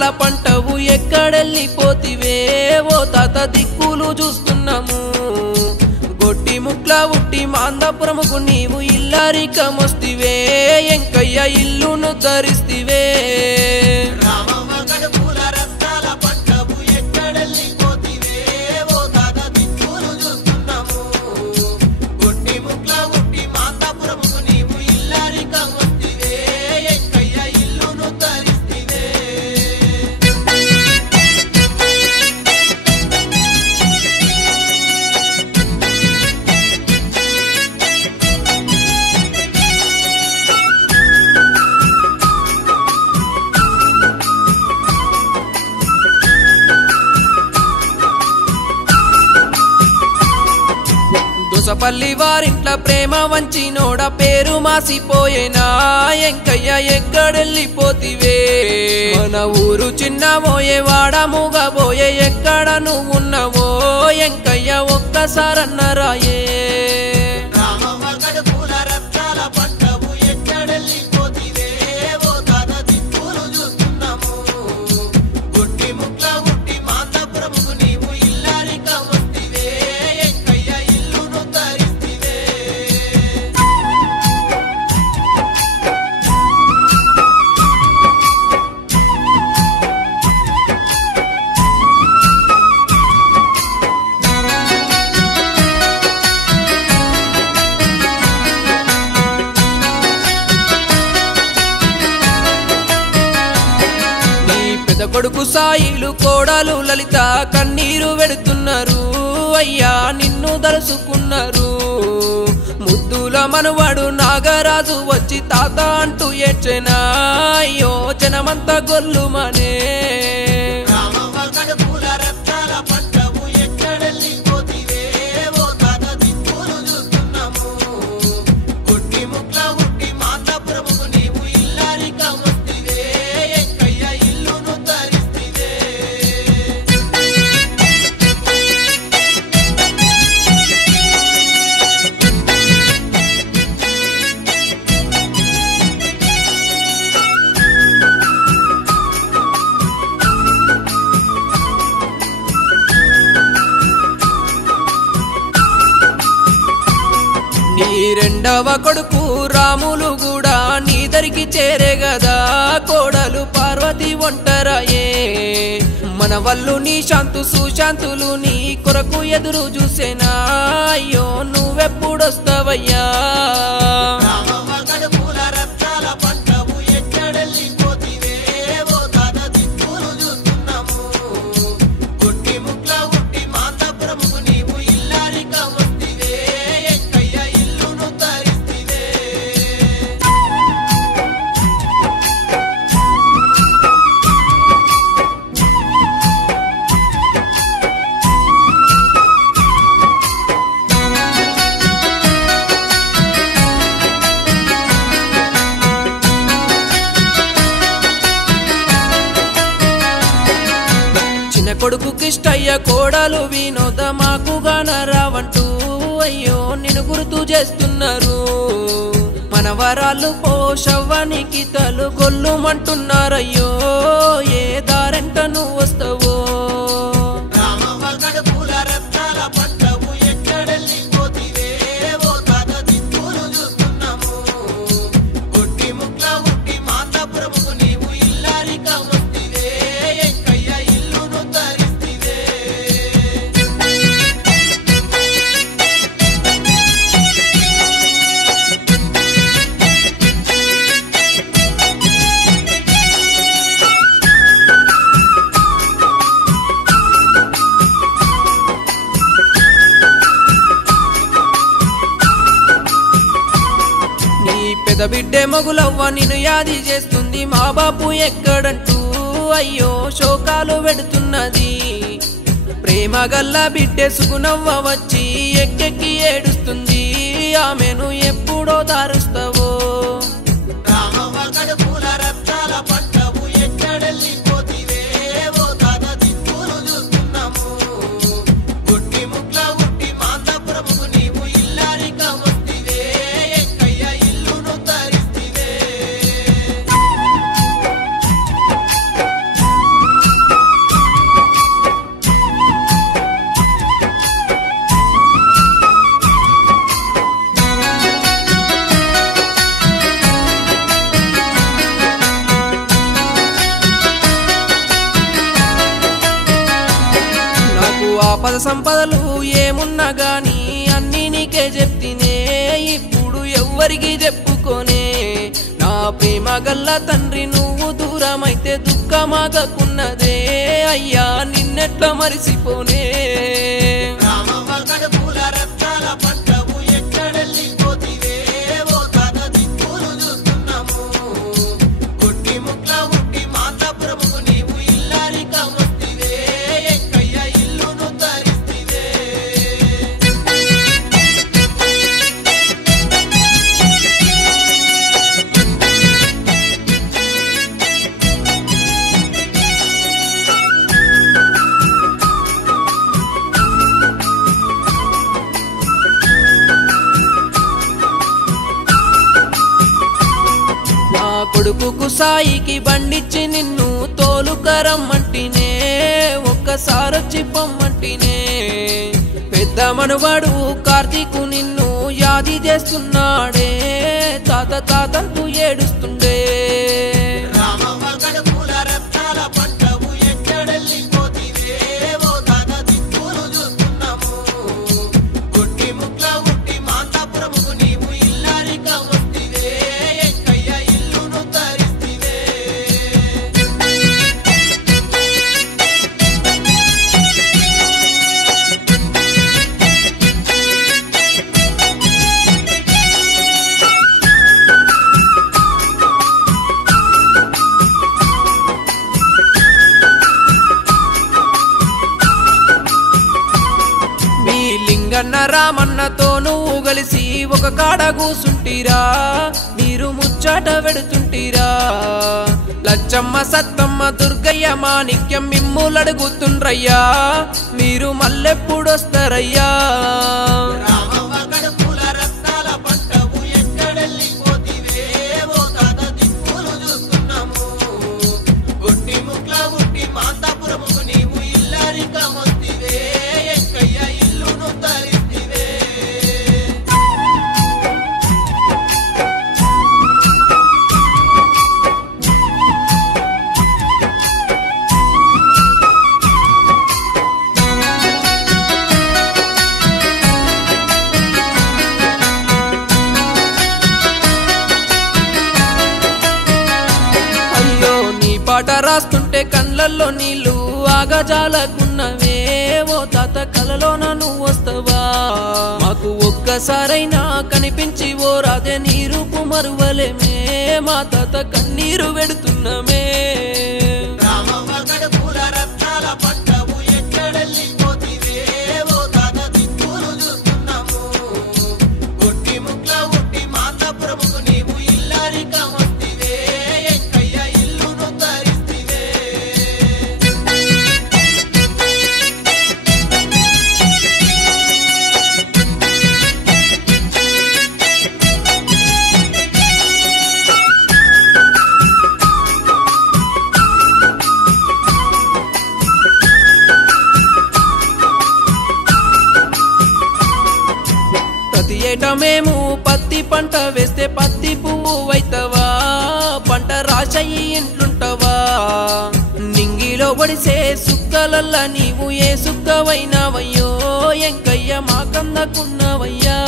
రత్నాల పంటవు ఎక్కడెళ్ళిపోతివే ఓ తాత దిక్కులు చూస్తున్నాము గొట్టి ముక్ల ఉట్టి మాందాపురముకు నీవు ఇల్లరికమొస్తివే ఎంకయ్య ఇల్లును ధరిస్తివే దోసపల్లి వారింట్ల ప్రేమ వంచినోడ పేరు మాసిపోయేనా ఎంకయ్య ఎక్కడెళ్ళిపోతివే మన ఊరు చిన్నబోయే వాడముగబోయే ఎక్కడ నువ్వున్నావో ఎంకయ్య ఒక్కసారన్నరాయే కొడుకు సాయిలు కోడలు లలిత కన్నీరు వెడుతున్నారు అయ్యా నిన్ను దలుసుకున్నారు ముద్దుల మనవాడు నాగరాజు వచ్చి తాత అంటూ ఏడ్చెనా అయ్యో జనమంతా గొల్లుమనే నీ రెండవ కొడుకు రాములు కూడా నీ దరికి చేరే గదా కోడలు పార్వతి ఒంటరాయే మన వల్లు నీ శాంతు సుశాంతులు నీ కొరకు ఎదురు చూసేనా అయ్యో నువ్వెప్పుడొస్తావయ్యా కొడుకు కిష్టయ్య కోడలు వినోద మాకుగాన రావంటూ అయ్యో నిన్ను గుర్తు చేస్తున్నారు మనవరాలు పోషవ్వనికి తలు గొల్లుమంటున్నారయ్యో ఏ దారంట నువ్వు వస్తావో పెద్ద బిడ్డే మగులవ్వ నిన్ను యాది చేస్తుంది మా బాపు ఎక్కడంటూ అయ్యో శోకాలు పెడుతున్నది ప్రేమ గల్ల బిడ్డే సుగునవ్వ వచ్చి ఎక్కెక్కి ఏడుస్తుంది ఆమెను ఎప్పుడో దారుస్తావో ఆపద సంపదలు ఏమున్నా గాని అన్నీ నీకే చెప్తినే, ఇప్పుడు ఎవ్వరికి చెప్పుకోనే. నా ప్రేమ గల్ల తండ్రి నువ్వు దూరమైతే దుఃఖమాగకున్నదే, అయ్యా నిన్నెట్లా మరిసిపోనే. కొడుకుకు సాయికి బండిచ్చి నిన్ను తోలుకరమ్మంటినే, ఒక్కసారొచ్చి పొమ్మంటినే. పెద్ద మనవాడు కార్తీకు నిన్ను యాది చేస్తున్నాడే, తాత తాతంటూ ఏడుస్తుండే. లింగన్న రామన్నతో నువ్వు కలిసి ఒక కాడ కూసుంటిరా, మీరు ముచ్చట పెడుతుంటిరా. లచ్చమ్మ సత్తమ్మ దుర్గయ్య మాణిక్యం మిమ్ములడుగుతుండ్రయ్యా, మీరు మళ్ళెప్పుడొస్తారయ్యా. పాట రాస్తుంటే కళ్ళల్లో నీళ్ళు ఆగజాలకున్నవే, ఓ తాత కలలోన నువ్వు వస్తావా. మాకు ఒక్కసారైనా కనిపించి ఓ రాధే నీ రూపు మరువలేమే, మా తాత కన్నీరు పెడుతున్నమే. మేము పత్తి పంట వేస్తే పత్తి పువ్వు వైతవా, పంట రాశయి ఇంట్లుంటవా. నింగిలో పడిసే సుక్కలల్ల నీవు ఏ సుక్కవైనావయ్యో, ఎంకయ్య మాకందకున్నవయ్యా.